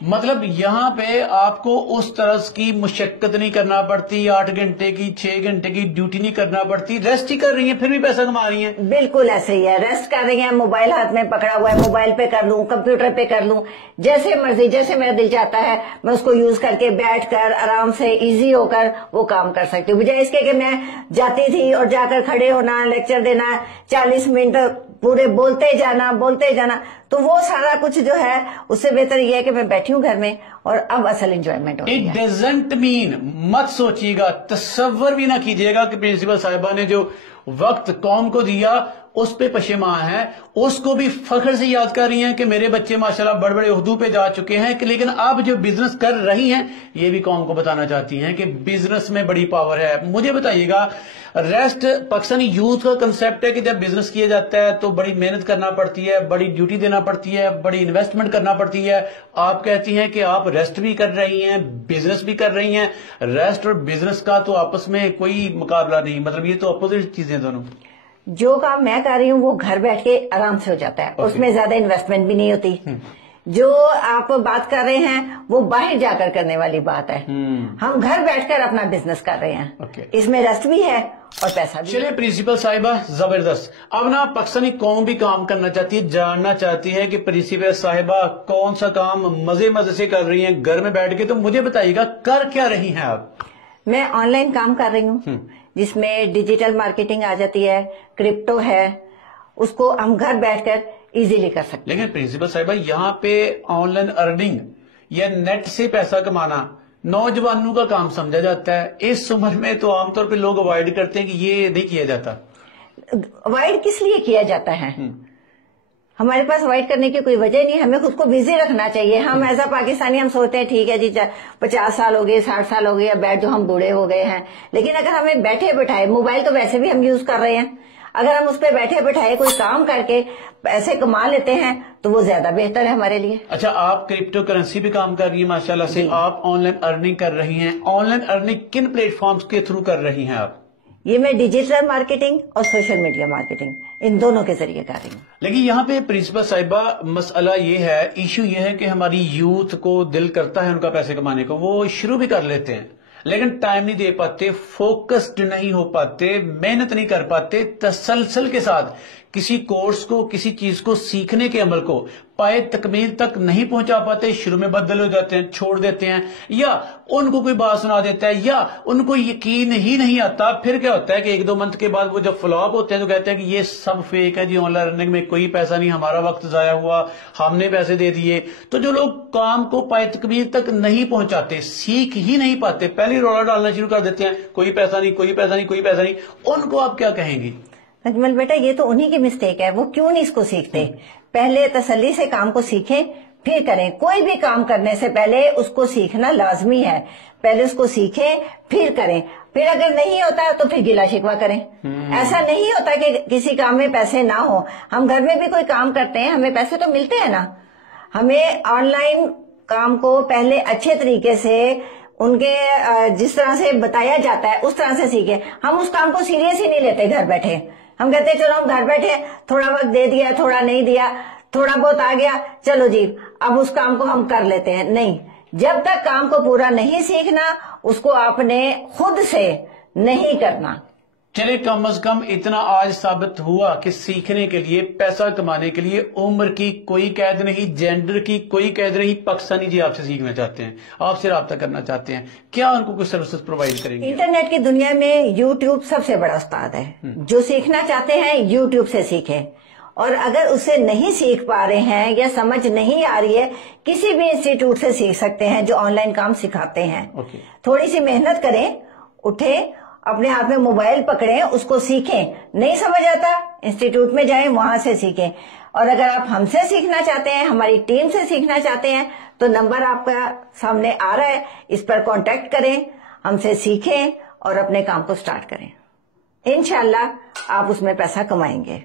مطلب یہاں پہ آپ کو اس طرح کی مشقت نہیں کرنا پڑتی، 8 گھنٹے کی 6 گھنٹے کی ڈیوٹی نہیں کرنا پڑتی، ریسٹ ہی کر رہی ہیں پھر بھی پیسہ کما رہی ہیں. بالکل ایسے ہی ہے، ریسٹ کر رہی ہیں، موبائل ہاتھ میں پکڑا ہوا ہے، موبائل پہ کر لوں، کمپیوٹر پہ کر لوں، جیسے مرضی، جیسے میرا دل چاہتا ہے میں اس کو یوز کر کے بیٹھ کر آرام سے ایزی ہو کر وہ کام کر سکتی ہوں، بجائے اس کے کہ میں جاتی تھی اور جا کر کھڑے ہونا، لیکچر دینا، 40 منٹ پورے بولتے جانا، تو وہ سارا کچھ جو ہے اس سے بہتر یہ ہے کہ میں بیٹھی ہوں گھر میں اور اب اصل انجوائمنٹ ہو رہی ہے. اٹ ڈزنٹ مین، مت سوچیے گا، تصور بھی نہ کیجیے گا کہ پرنسپل صاحبہ نے جو وقت قوم کو دیا اس پہ پشیمان ہے، اس کو بھی فخر سے یاد کر رہی ہیں کہ میرے بچے ماشاءاللہ بڑے بڑے عہدوں پہ جا چکے ہیں، لیکن اب جو بزنس کر رہی ہیں یہ بھی قوم کو بتانا چاہتی ہیں کہ بزنس میں بڑی پاور ہے. مجھے بتائیے گا، ریسٹ پاکستانی یوتھ کا کنسپٹ ہے کہ جب بزنس کیا جاتا ہے تو بڑی محنت کرنا پڑتی ہے، بڑی ڈیوٹی دینا پڑتی ہے، بڑی انویسٹمنٹ کرنا پڑتی ہے. آپ کہتی ہیں کہ آپ ریسٹ بھی کر رہی ہیں، بزنس بھی کر رہی ہیں. ریسٹ اور بزنس کا تو آپس میں کوئی مقابلہ نہیں، مطلب یہ تو اپوزٹ چیزیں دونوں. جو کام میں کر رہی ہوں وہ گھر بیٹھ کے آرام سے ہو جاتا ہے، اس میں زیادہ انویسٹمنٹ بھی نہیں ہوتی. جو آپ بات کر رہے ہیں وہ باہر جا کر کرنے والی بات ہے، ہم گھر بیٹھ کر اپنا بزنس کر رہے ہیں، اس میں ریسٹ بھی ہے اور پیسہ بھی. چلے پرنسپل صاحبہ زبردست. اب نا پاکستانی قوم بھی کام کرنا چاہتی ہے، جاننا چاہتی ہے کہ پرنسپل صاحبہ کون سا کام مزے سے کر رہی ہیں گھر میں بیٹھ کے. تو مجھے بتائیے گا کر کیا رہی ہیں آپ؟ میں آن لائن کام کر رہی ہوں جس میں ڈیجیٹل مارکیٹنگ آ جاتی ہے، کرپٹو ہے، اس کو ہم گھر بیٹھ کر ایزیلی کر سکتے ہیں. لیکن پرنسپل صاحبہ یہاں پہ آن لائن ارننگ یا نیٹ سے پیسہ کمانا نوجوانوں کا کام سمجھا جاتا ہے. اس عمر میں تو عام طور پہ لوگ اوائڈ کرتے ہیں کہ یہ نہیں کیا جاتا. اوائڈ کس لیے کیا جاتا ہے؟ ہمارے پاس اوائڈ کرنے کی کوئی وجہ نہیں، ہمیں خود کو بزی رکھنا چاہیے. ہم ایز اے پاکستانی ہم سوچتے ہیں ٹھیک ہے جی 50 سال ہو گئے، 60 سال ہو گئے، بیٹھ جو ہم بوڑھے ہو گئے ہیں، لیکن اگر ہمیں بیٹھے بٹھائے، موبائل تو ویسے بھی ہم یوز کر رہے ہیں، اگر ہم اس پہ بیٹھے بٹھائے کوئی کام کر کے پیسے کما لیتے ہیں تو وہ زیادہ بہتر ہے ہمارے لیے. اچھا، آپ کرپٹو کرنسی بھی کام کر رہی ہیں ماشاءاللہ سے، آپ آن لائن ارننگ کر رہی ہیں. آن لائن ارننگ کن پلیٹ فارمز کے تھرو کر رہی ہیں آپ؟ یہ میں ڈیجیٹل مارکیٹنگ اور سوشل میڈیا مارکیٹنگ ان دونوں کے ذریعے کر رہی ہوں. لیکن یہاں پہ پرنسپل صاحبہ مسئلہ یہ ہے، ایشو یہ ہے کہ ہماری یوتھ کو دل کرتا ہے ان کا پیسے کمانے کو، وہ شروع بھی کر لیتے ہیں لیکن ٹائم نہیں دے پاتے، فوکسڈ نہیں ہو پاتے، محنت نہیں کر پاتے، تسلسل کے ساتھ کسی کورس کو، کسی چیز کو سیکھنے کے عمل کو پائے تکمیل تک نہیں پہنچا پاتے. شروع میں بدل ہو جاتے ہیں، چھوڑ دیتے ہیں، یا ان کو کوئی بات سنا دیتا ہے، یا ان کو یقین ہی نہیں آتا. پھر کیا ہوتا ہے کہ 1-2 منتھ کے بعد وہ جب فلاپ ہوتے ہیں تو کہتے ہیں کہ یہ سب فیک ہے جی، آن لائن ارننگ میں کوئی پیسہ نہیں، ہمارا وقت ضائع ہوا، ہم نے پیسے دے دیے. تو جو لوگ کام کو پائے تکمیل تک نہیں پہنچاتے، سیکھ ہی نہیں پاتے، پہلے رولا ڈالنا شروع کر دیتے ہیں، کوئی پیسہ نہیں، کوئی پیسہ نہیں، کوئی پیسہ نہیں، ان کو آپ کیا کہیں گی؟ اجمل بیٹا، یہ تو انہی کی مسٹیک ہے، وہ کیوں نہیں اس کو سیکھتے؟ پہلے تسلی سے کام کو سیکھیں پھر کریں. کوئی بھی کام کرنے سے پہلے اس کو سیکھنا لازمی ہے، پہلے اس کو سیکھیں پھر کریں. پھر اگر نہیں ہوتا تو پھر گلا شکوا کریں. ایسا نہیں ہوتا کہ کسی کام میں پیسے نہ ہو. ہم گھر میں بھی کوئی کام کرتے ہیں، ہمیں پیسے تو ملتے ہیں نا. ہمیں آن لائن کام کو پہلے اچھے طریقے سے ان کے جس طرح سے بتایا جاتا ہے اس طرح سے سیکھیں. ہم اس کام کو سیریس ہی نہیں لیتے گھر بیٹھے. ہم کہتے ہیں چلو ہم گھر بیٹھے، تھوڑا وقت دے دیا، تھوڑا نہیں دیا، تھوڑا بہت آ گیا، چلو جی اب اس کام کو ہم کر لیتے ہیں. نہیں، جب تک کام کو پورا نہیں سیکھنا اس کو آپ نے خود سے نہیں کرنا. چلے کم از کم اتنا آج ثابت ہوا کہ سیکھنے کے لیے، پیسہ کمانے کے لیے عمر کی کوئی قید نہیں، جینڈر کی کوئی قید نہیں. پاکستانی جی آپ سے سیکھنا چاہتے ہیں، آپ سے رابطہ کرنا چاہتے ہیں، کیا ان کو کوئی سروسز پرووائڈ کریں گے؟ انٹرنیٹ کی دنیا میں یوٹیوب سب سے بڑا استاد ہے. جو سیکھنا چاہتے ہیں یوٹیوب سے سیکھیں، اور اگر اسے نہیں سیکھ پا رہے ہیں یا سمجھ نہیں آ رہی ہے، کسی بھی انسٹیٹیوٹ سے سیکھ سکتے ہیں جو آن لائن کام سکھاتے ہیں. تھوڑی سی محنت کریں، اٹھیں، اپنے ہاتھ میں موبائل پکڑیں، اس کو سیکھیں. نہیں سمجھ آتا انسٹیٹیوٹ میں جائیں، وہاں سے سیکھیں. اور اگر آپ ہم سے سیکھنا چاہتے ہیں، ہماری ٹیم سے سیکھنا چاہتے ہیں، تو نمبر آپ کا سامنے آ رہا ہے، اس پر کانٹیکٹ کریں، ہم سے سیکھیں اور اپنے کام کو سٹارٹ کریں. انشاءاللہ آپ اس میں پیسہ کمائیں گے.